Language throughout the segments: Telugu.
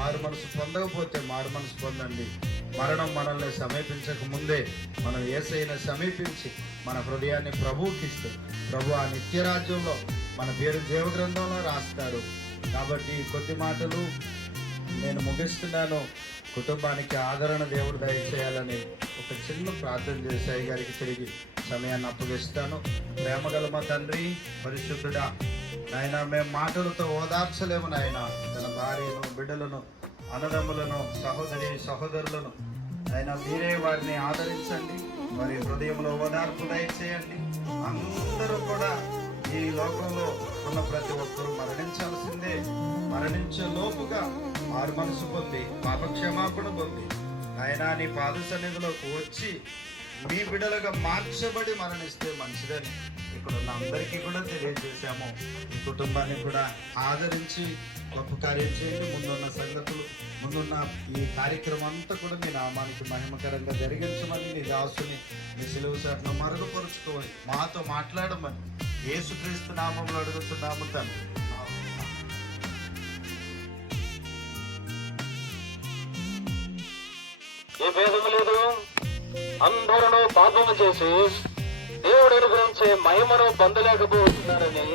మారు మనసు పొందకపోతే మారు మనసు పొందండి. మరణం మనల్ని సమీపించక ముందే మనం యేసయ్యను సమీపించి మన హృదయాన్ని ప్రభువుకి ఇస్తే ప్రభు ఆ నిత్యరాజ్యంలో మన పేరు జీవగ్రంథంలో రాస్తాడు. కాబట్టి కొద్ది మాటలు నేను ముగిస్తున్నాను. కుటుంబానికి ఆదరణ దేవుడు దయచేయాలని ఒక చిన్న ప్రార్థన చేసి అయ్య గారికి తిరిగి సమయాన్ని అప్పగిస్తాను. ప్రేమగల మా తండ్రి, పరిశుద్ధుడా, నాయన మేము మాటలతో ఓదార్చలేము నాయన. తన భార్యను, బిడ్డలను, అన్నదమ్ములను, సహోదరులను ఆయన మీరే వారిని ఆదరించండి. వారి హృదయంలో ఓదార్పు దయచేయండి. అందరూ కూడా ఈ లోకంలో ఉన్న ప్రతి ఒక్కరూ మరణించాల్సిందే. మరణించే లోపుగా మారు మనసు పొంది పాపక్షమాపణ పొంది ఆయన నీ పాద సన్నిధిలోకి వచ్చి మీ బిడ్డలుగా మార్చబడి మరణిస్తే మంచిదని ఇక్కడ ఉన్న అందరికీ కూడా తెలియజేశాము. ఈ కుటుంబాన్ని కూడా ఆదరించి గొప్ప కార్యం చేయండి. ముందున్న సంగతులు, ముందున్న ఈ కార్యక్రమం అంతా కూడా మీ నామానికి మహిమకరంగా జరిగించమని నీ దాసుని మీ సిలువ శాసనం మరుగుపరుచుకోవాలి. మాతో మాట్లాడమని యేసుక్రీస్తు నామంలో అడుగుతున్నాము తండ్రి. ఏ భేదము లేదు. అందరూ పాపము చేసి దేవుడి గురించి మహిమను పొందలేకపోతున్నారని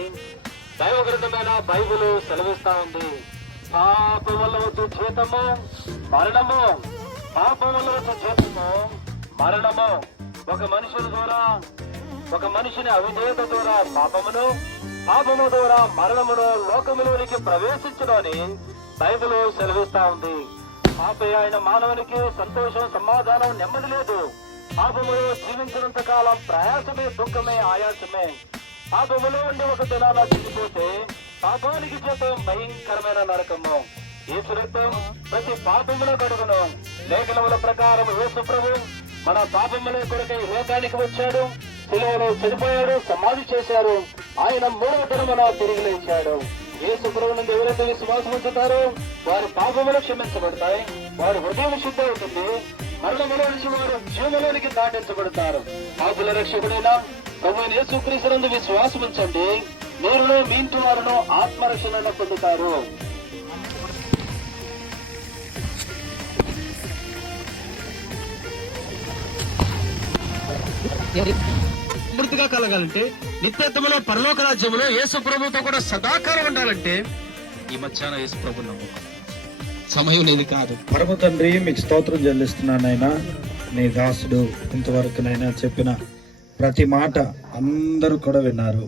దైవ గ్రంథమైన బైబిల్ సెలవిస్తా ఉంది. పాపం వల్ల వచ్చే జీతము మరణము, పాపం వల్ల వచ్చే జీతము మరణము. ఒక మనుషుల ద్వారా, ఒక మనిషిని అవిధేయత ద్వారా పాపమును, పాపము ద్వారా మరణమును లోకములోనికి ప్రవేశించడని బైబిల్ సెలవిస్తా ఉంది. పాపే అయిన మానవునికి సంతోషం, సమాధానం, నెమ్మది లేదు. పాపములో జీవించినంత కాలం ప్రయాసమే, దుఃఖమే, ఆయాసమే. పాపములో ఉండి ఒక దినాన చనిపోతే పాపానికి జీతం భయంకరమైన నరకము. యేసు రక్తం ప్రతి పాపములో కడుగును. లేఖనముల ప్రకారం యేసు ప్రభు మన పాపముల కొరకై లోకానికి వచ్చాడు, శిలువలో చనిపోయాడు, సమాధి చేశారు. ఆయన మూడవ దినమున తిరిగి లేచాడు. యేసు ప్రభు నుండి ఎవరైతే విశ్వాసం ఉంచుతారో వారి పాపములు క్షమించబడతాయి, వారి హృదయం శుద్ధి అవుతుంది. మరణములో నుంచి వారు జీవములోనికి దాటించబడతారు. పాపుల రక్షకుడైన ప్రభువైన యేసుక్రీస్తునందు విశ్వాసం ఉంచండి, మీరును మీ ఇంటి వారును ఆత్మరక్షణ పొందుతారు. సమృద్ధిగా కలగాలంటే, నిత్యత్వములో పరలోక రాజ్యములో యేసు ప్రభుతో కూడా సదాకాలం ఉండాలంటే ఈ మధ్యాహ్నం యేసు ప్రభు నమ్ముకోవాలి. సమయం లేదు కాదు. పరమ తండ్రి, మీకు స్తోత్రం చెల్లిస్తున్నానైనా. నీ దాసుడు ఇంతవరకునైనా చెప్పిన ప్రతి మాట అందరూ కూడా విన్నారు.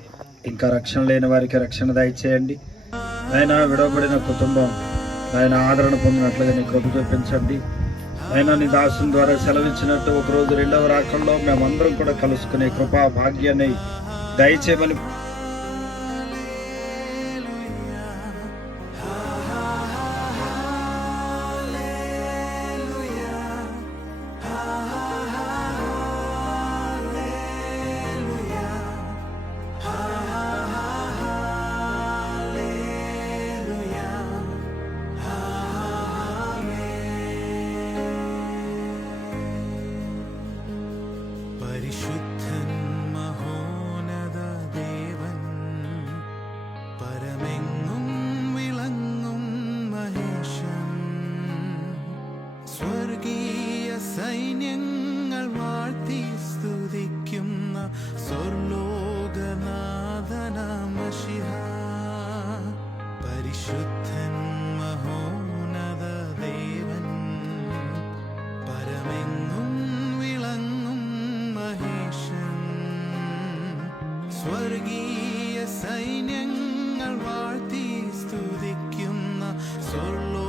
ఇంకా రక్షణ లేని వారికి రక్షణ దయచేయండి. ఆయన విడవబడిన కుటుంబం ఆయన ఆదరణ పొందినట్లుగా నీ కృప చూపించండి. ఆయన నీ దాసుని ద్వారా సెలవిచ్చినట్టు ఒకరోజు రెండవ రాకల్లో మేమందరం కూడా కలుసుకునే కృపా భాగ్యాన్ని దయచేయమని പരിശുദ്ധൻ മഹോന്നത ദേവൻ പരമെങ്ങും വിളങ്ങും മഹേശൻ സ്വർഗീയ സൈന്യങ്ങൾ വാഴ്ത്തി സ്തുതിക്കുന്ന സ്വർലോകനാഥനമശിഹ പരിശുദ്ധൻ മഹോന്നത ദേവൻ പരമെങ്ങും വിളങ്ങും മഹേശൻ സ്വർഗീയ സൈന്യങ്ങൾ വാഴ്ത്തി സ്തുതിക്കുന്ന സ്വർലോകനാഥനമശിഹ